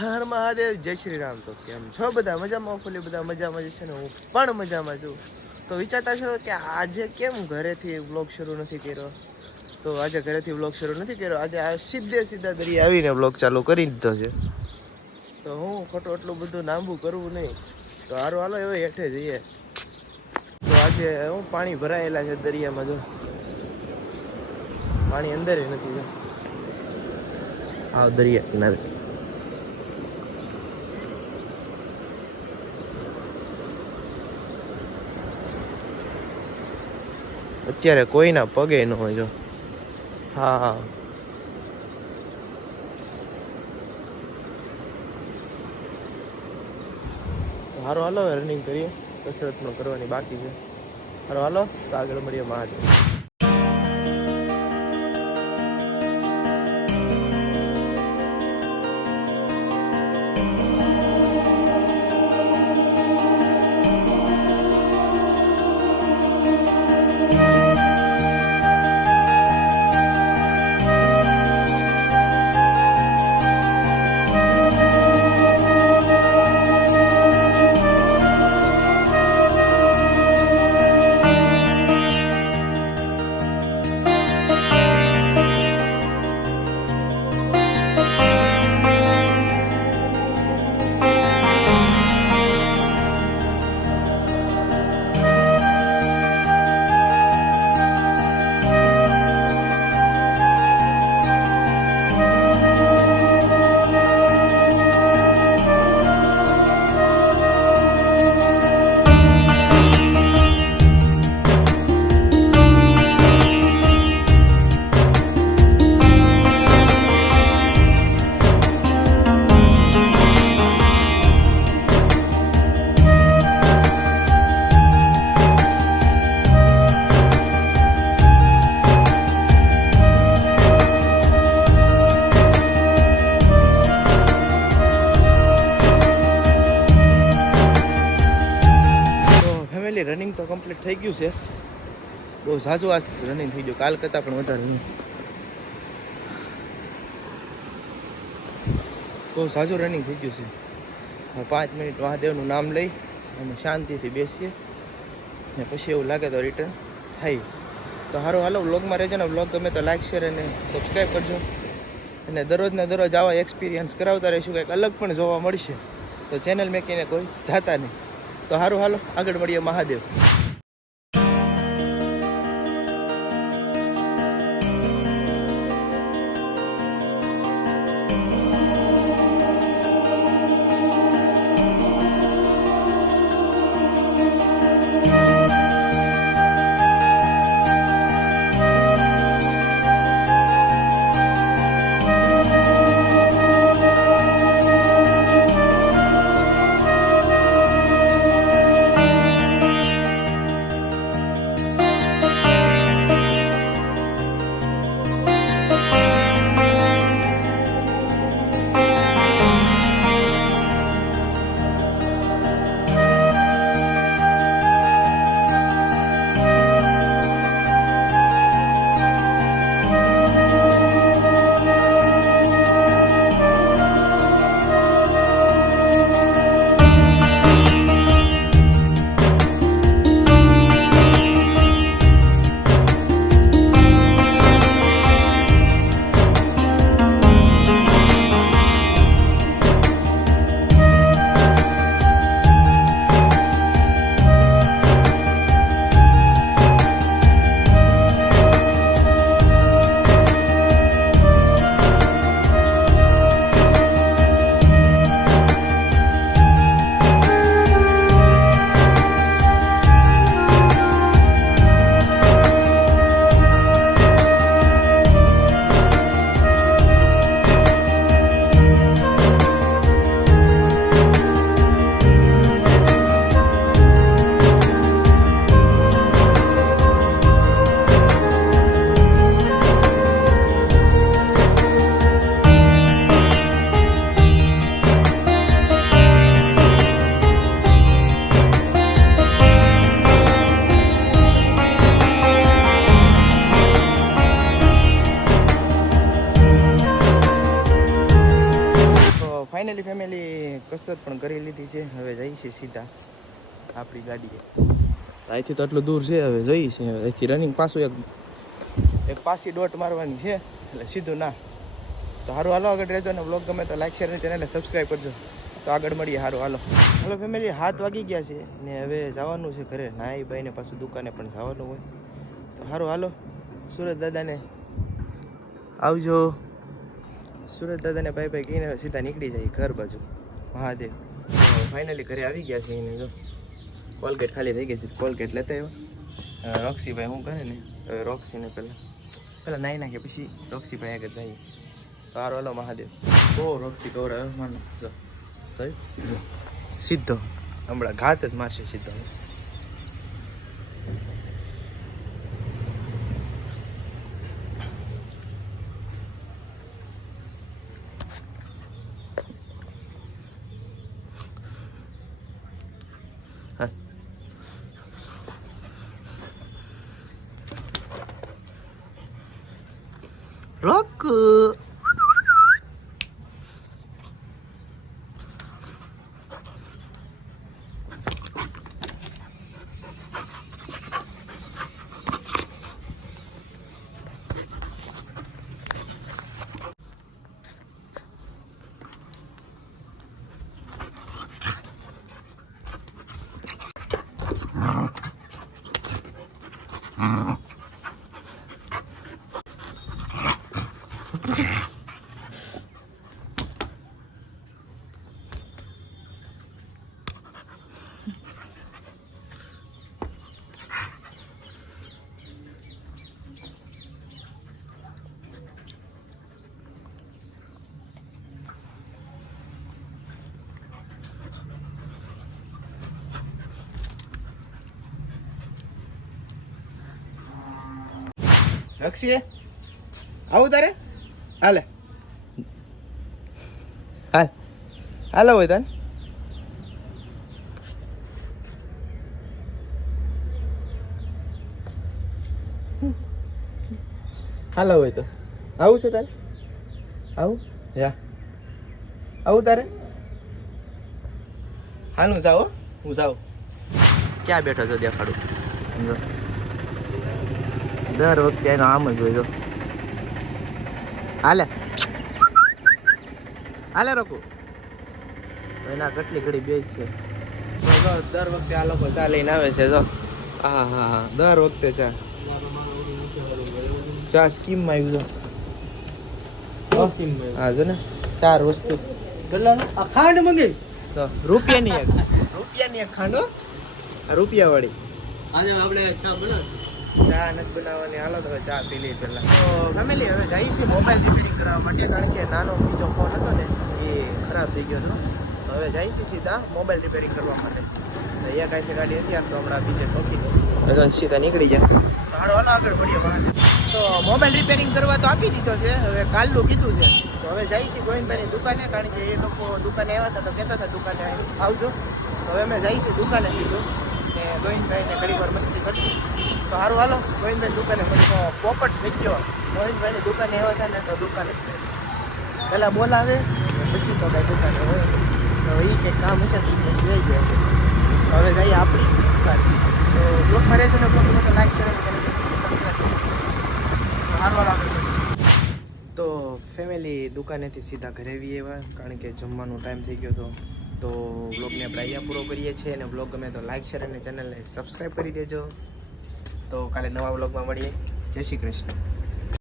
હર મહાદેવ, જય શ્રી રામ. તો કેમ છો બધા? મજામાં ફૂલી બધા મજામાં જ છે ને? હું પણ મજામાં છું. તો વિચારતા છો કે આજે કેમ ઘરેથી વ્લોગ શરૂ નથી કર્યો? તો આજે ઘરેથી વ્લોગ શરૂ નથી કર્યો? આજે આ સીધે સીધા દરિયા આવીને વ્લોગ ચાલુ કરી દીધો છે. તો હું ખોટું એટલું બધું લાંબુ કરવું નહીં. તો હારું, હાલો એવો હેઠે જઈએ. તો આજે હું પાણી ભરાયેલા છે દરિયામાં જો. પાણી અંદર નથી જો. આવ દરિયા કિનારે. અત્યારે કોઈના પગે ન હોય જો. હા હા. હારો હાલો રનિંગ કરીએ. કસરત કરવાની બાકી છે. હારો હાલો આગળ મળીએ મહાદેવ થઈ ગયું છે. બહુ ઝાઝું આ રનિંગ થઈ ગયું. કાલ કરતાં પણ વધારે નહીં. બહુ ઝાઝું રનિંગ થઈ ગયું છે. પાંચ મિનિટ મહાદેવનું નામ લઈ અને શાંતિથી બેસીએ. ને પછી એવું લાગે તો રિટર્ન થાય. તો સારું હાલો વ્લોગમાં રહેજો ને. વ્લોગ ગમે તો લાઈક શેર અને સબસ્ક્રાઈબ કરજો. અને દરરોજને દરરોજ આવા એક્સપિરિયન્સ કરાવતા રહીશું. કંઈક અલગ પણ જોવા મળશે. તો ચેનલ મેકીને કોઈ જાતા નહીં. તો સારું હાલો. આગળ મળીએ મહાદેવ. કસરત પણ કરી લીધી છે. હવે જઈએ છીએ સીધા આપણી ગાડીએ. અહીંથી તો આટલું દૂર છે હવે જઈએ છીએ. હવે અહીંથી રનિંગ પાછું એક એક પાછી ડોટ મારવાની છે એટલે સીધું ના. તો સારું હાલો આગળ રહેજો ને બ્લોગ ગમે તો લાઈક શેર અને ચેનલને સબસ્ક્રાઈબ કરજો. તો આગળ મળીએ સારું હાલો. હાલો ફેમિલી હાથ વાગી ગયા છે ને હવે જવાનું છે ઘરે. નાઈ બાઈને પાછું દુકાને પણ જવાનું હોય. તો સારું હાલો. સુરત દાદાને આવજો. સુરત દાદાને ભાઈ ભાઈ કહીને સીધા નીકળી જાય ઘર બાજુ. મહાદેવ. ફાઇનલી ઘરે આવી ગયા છે એને જો. કોલગેટ ખાલી થઈ ગઈ છે. કોલગેટ લેતા આવ્યો. રોક્સીભાઈ શું કરે ને? રોક્સીને પહેલાં પહેલાં નાઈ નાખે પછી રોક્સીભાઈ આગળ જઈએ તારો હલો મહાદેવ. બહુ રોક્સી આવ્યો મને. સીધો. હમણાં ઘાત જ મારશે સીધો. રોક રક્ષીએ? આવું તારે? હાલે. હાલ. હાલો હોય તને હાલો હોય તો આવું છે તારે? આવું? યા. આવું તારે? હાલ હું. જાઓ હો. જાઉં. ક્યાં બેઠો છો દેખાડું? દર વખતે એનો આમ જ હોય હાલે. હાલે રોકું એના કેટલી ઘડી બેસ છે. દર વખતે આ લોકો ચા લઈને આવે છે જો. હા હા હા દર વખતે ચા. ચા સ્કીમમાં આવ્યું જો હા જો ને. ચાર વસ્તુ. આ ખાંડ મંગાઈ? તો રૂપિયાની એક. રૂપિયાની એક ખાંડો રૂપિયા વાળી આજે આપણે ચા બનાવ. ચા નથી બનાવવાની, હાલો તો હવે ચા પી લઈએ પહેલાં. તો ફેમિલી, હવે જઈએ છીએ મોબાઈલ રિપેરિંગ કરાવવા માટે, કારણ કે નાનો બીજો ફોન હતો ને, એ ખરાબ થઈ ગયો હતો. હવે જઈએ છીએ સીધા મોબાઈલ રિપેરિંગ કરવા માટે. એક આઈથી ગાડી હતી, આમ તો હમણાં બીજે ઠોકી દો સીધા નીકળી તો હારો, હાલો આગળ મળીએ તો મોબાઈલ રિપેરિંગ કરવા તો આપી દીધો છે, હવે કાલનું કીધું છે. તો હવે જઈએ છીએ ગોવિંદભાઈની દુકાને, કારણ કે એ લોકો દુકાને આવ્યા હતા, તો કહેતા હતા, દુકાને આવજો. હવે અમે જઈએ છીએ દુકાને સીધું. ને ગોવિંદભાઈને ઘણી વાર મસ્તી કરશું. તો સારું હાલો. ગોવિંદભાઈ દુકાને મને તો પોપટ થઈ ગયો. ગોવિંદભાઈની દુકાને એવા થાય ને તો દુકાને પહેલાં બોલાવે, પછી તો કાંઈ દુકાને હોય. તો એ કંઈક કામ હશે તો જોઈ જાય. છે હવે જઈએ આપણી દુકાન. તો બ્લોગમાં રહેજો ને બ્લોગ તો લાઈક તો સારું તો ફેમિલી દુકાનેથી સીધા ઘરે આવી એવા, કારણ કે જમવાનો ટાઈમ થઈ ગયો હતો તો બ્લોગને આપણે અહીંયા પૂરો કરીએ છીએ અને બ્લોગ ગમે તો લાઈક શેર અને ચેનલને સબસ્ક્રાઈબ કરી દેજો. તો કાલે નવા બ્લોગમાં મળીએ. જય શ્રી કૃષ્ણ.